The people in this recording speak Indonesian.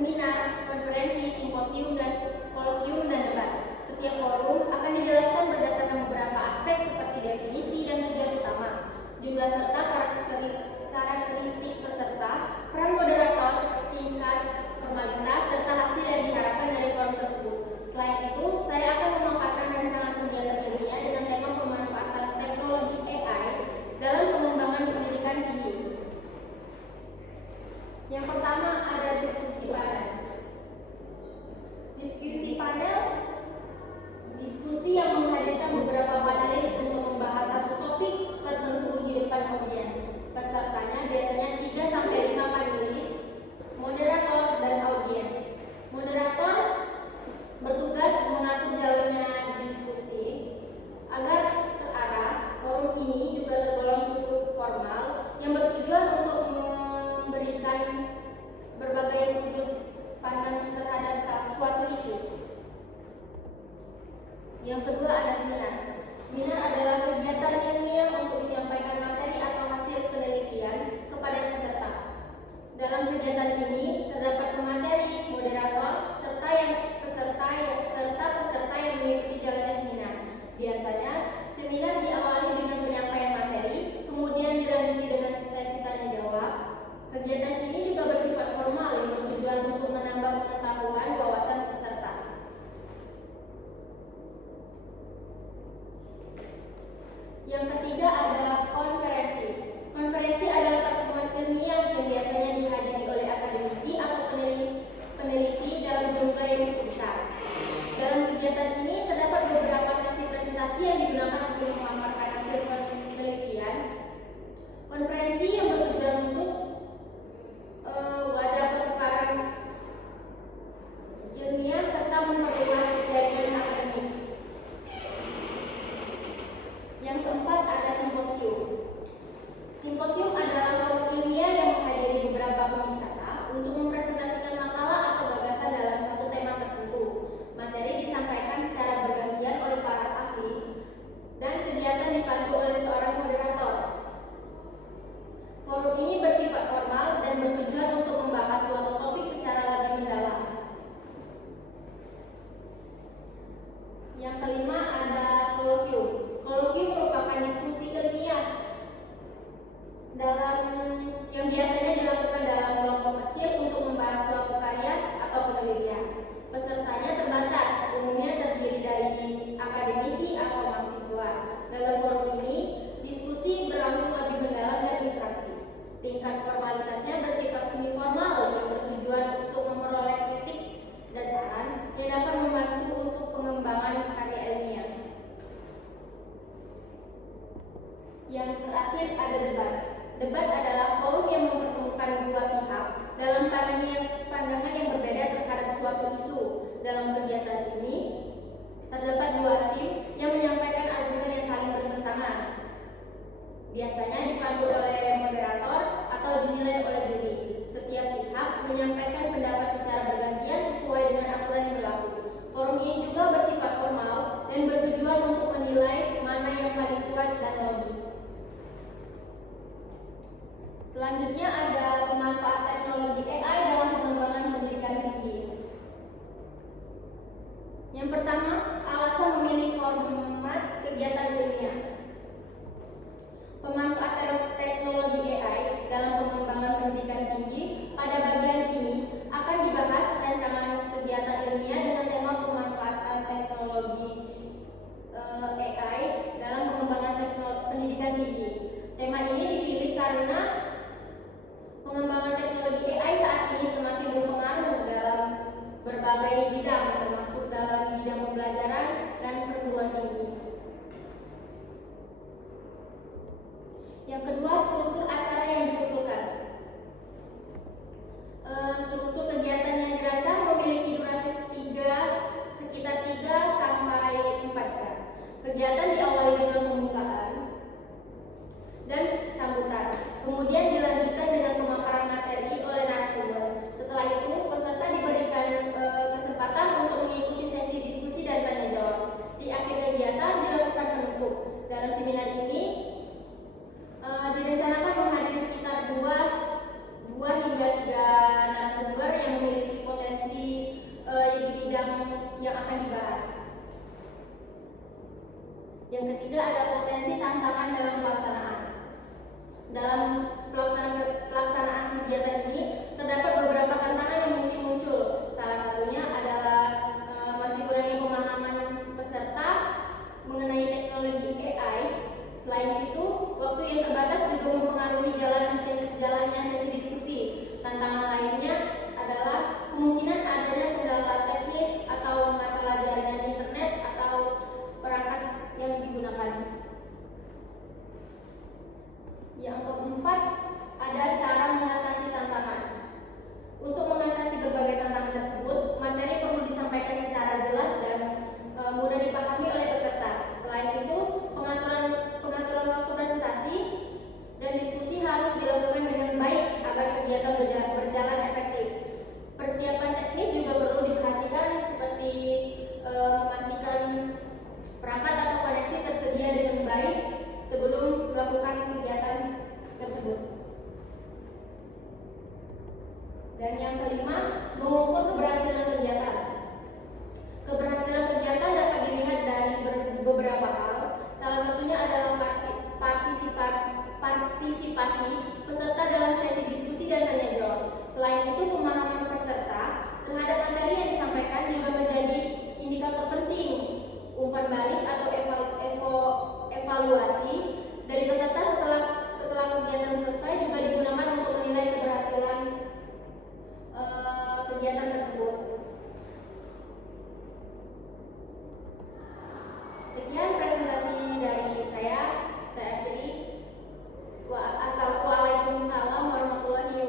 seminar, konferensi, simposium, dan kolokium dan debat. Setiap forum akan dijelaskan berdasarkan beberapa aspek seperti definisi dan tujuan utama, jumlah serta karakteristik peserta, peran moderator, tingkat formalitas, serta hasil yang diharapkan dari forum tersebut. Selain itu, saya akan memaparkan rancangan kegiatan ilmiah dengan tema pemanfaatan teknologi AI dalam pengembangan pendidikan tinggi. Yang pertama ada diskusi panel. Diskusi panel, diskusi yang menghadirkan beberapa panelis untuk membahas satu topik tertentu di depan audiens. Pesertanya biasanya 3-5 panelis, moderator, dan audiens. Moderator bertugas mengatur jalannya diskusi agar terarah. Forum ini juga tergolong cukup formal yang bertujuan untuk memberikan berbagai sudut pandang terhadap suatu isu. Yang kedua ada seminar. Seminar adalah kegiatan ilmiah untuk menyampaikan materi atau hasil penelitian kepada peserta. Dalam kegiatan ini terdapat pemateri, moderator, serta peserta yang mengikuti jalannya seminar. Biasanya seminar diawali dengan penyampaian materi, kemudian dilanjuti dengan sesi tanya jawab. Kegiatan ini juga bersifat formal yang bertujuan untuk menambah pengetahuan wawasan peserta. Yang ketiga adalah konferensi. Konferensi adalah pertemuan ilmiah yang biasanya dihadiri oleh akademisi atau peneliti dalam jumlah yang cukup besar. Dalam kegiatan ini terdapat beberapa sesi presentasi yang digunakan untuk memaparkan hasil penelitian. Konferensi yang bertujuan untuk wadah pertukaran ilmiah serta memperluas jaringan akademik. Yang keempat ada simposium. Simposium adalah forum ilmiah yang menghadiri beberapa pembicara untuk mempresentasikan makalah atau gagasan dalam satu tema tertentu. Materi disampaikan secara bergantian oleh para ahli dan kegiatan dipandu oleh seorang moderator. Forum ini bersifat formal dan bertujuan untuk membahas suatu topik secara lebih mendalam. Yang kelima ada kolokium. Kolokium merupakan diskusi ilmiah yang biasanya dilakukan dalam kelompok kecil untuk membahas suatu karya atau penelitian. Pesertanya terbatas, umumnya terdiri dari akademisi atau mahasiswa. Dalam forum ini, diskusi berlangsung lebih mendalam dan interaktif. Tingkat formalitasnya bersifat semi formal yang bertujuan untuk memperoleh kritik dan saran yang dapat membantu untuk pengembangan karya ilmiah. Yang terakhir ada debat. Debat adalah forum yang mempertemukan dua pihak dalam pandangan yang berbeda terhadap suatu isu. Dalam kegiatan ini terdapat dua tim yang menyampaikan argumen yang saling bertentangan. Biasanya dipandu oleh moderator atau dinilai oleh juri. Setiap pihak menyampaikan pendapat secara bergantian sesuai dengan aturan yang berlaku. Forum ini juga bersifat formal dan bertujuan untuk menilai mana yang paling kuat dan logis. Selanjutnya ada pemanfaat teknologi AI dalam pengembangan pendidikan tinggi. Yang pertama, alasan memilih format kegiatan ilmiah. Pemanfaatan teknologi AI dalam pengembangan pendidikan tinggi pada bagian ini akan dibahas rancangan kegiatan ilmiah dengan tema pemanfaatan teknologi AI dalam pengembangan pendidikan tinggi. Tema ini dipilih karena pengembangan teknologi AI saat ini semakin berpengaruh dalam berbagai bidang, termasuk dalam bidang pembelajaran dan perguruan tinggi. Yang kedua, struktur acara yang diusulkan. Struktur kegiatan yang dirancang memiliki durasi sekitar 3-4 jam. Kegiatan diawali dengan pembukaan dan sambutan. Kemudian dilanjutkan dengan pemaparan materi oleh narasumber. Setelah itu, peserta diberikan kesempatan untuk mengikuti sesi diskusi dan tanya jawab. Di akhir kegiatan dilakukan penutup. Dalam seminar ini direncanakan menghadiri sekitar 2 hingga 3 narasumber yang memiliki potensi kompetensi di bidang yang akan dibahas. Yang ketiga ada potensi tantangan dalam pelaksanaan. Dalam pelaksanaan kegiatan ini terdapat beberapa tantangan yang mungkin muncul. Salah satunya adalah masih kurangnya pemahaman peserta mengenai teknologi AI. Selain itu, waktu yang terbatas juga mempengaruhi jalannya sesi diskusi. Tantangan lainnya adalah kemungkinan adanya kendala teknis atau masalah jaringan internet atau perangkat yang digunakan. Yang keempat, ada cara mengatasi tantangan. Untuk mengatasi berbagai tantangan tersebut, materi perlu disampaikan secara jelas dan mudah dipahami oleh peserta. Selain itu, pengaturan waktu presentasi dan diskusi harus dilakukan dengan baik agar kegiatan berjalan efektif. Persiapan teknis juga perlu diperhatikan seperti memastikan perangkat atau koneksi tersedia dengan baik sebelum melakukan kegiatan tersebut. Dan yang kelima, mengukur keberhasilan kegiatan. Keberhasilan kegiatan dapat dilihat dari beberapa hal. Salah satunya adalah partisipasi peserta dalam sesi diskusi dan tanya jawab. Selain itu, pemahaman peserta terhadap materi yang disampaikan juga menjadi indikator penting. Umpan balik atau evaluasi dari peserta setelah kegiatan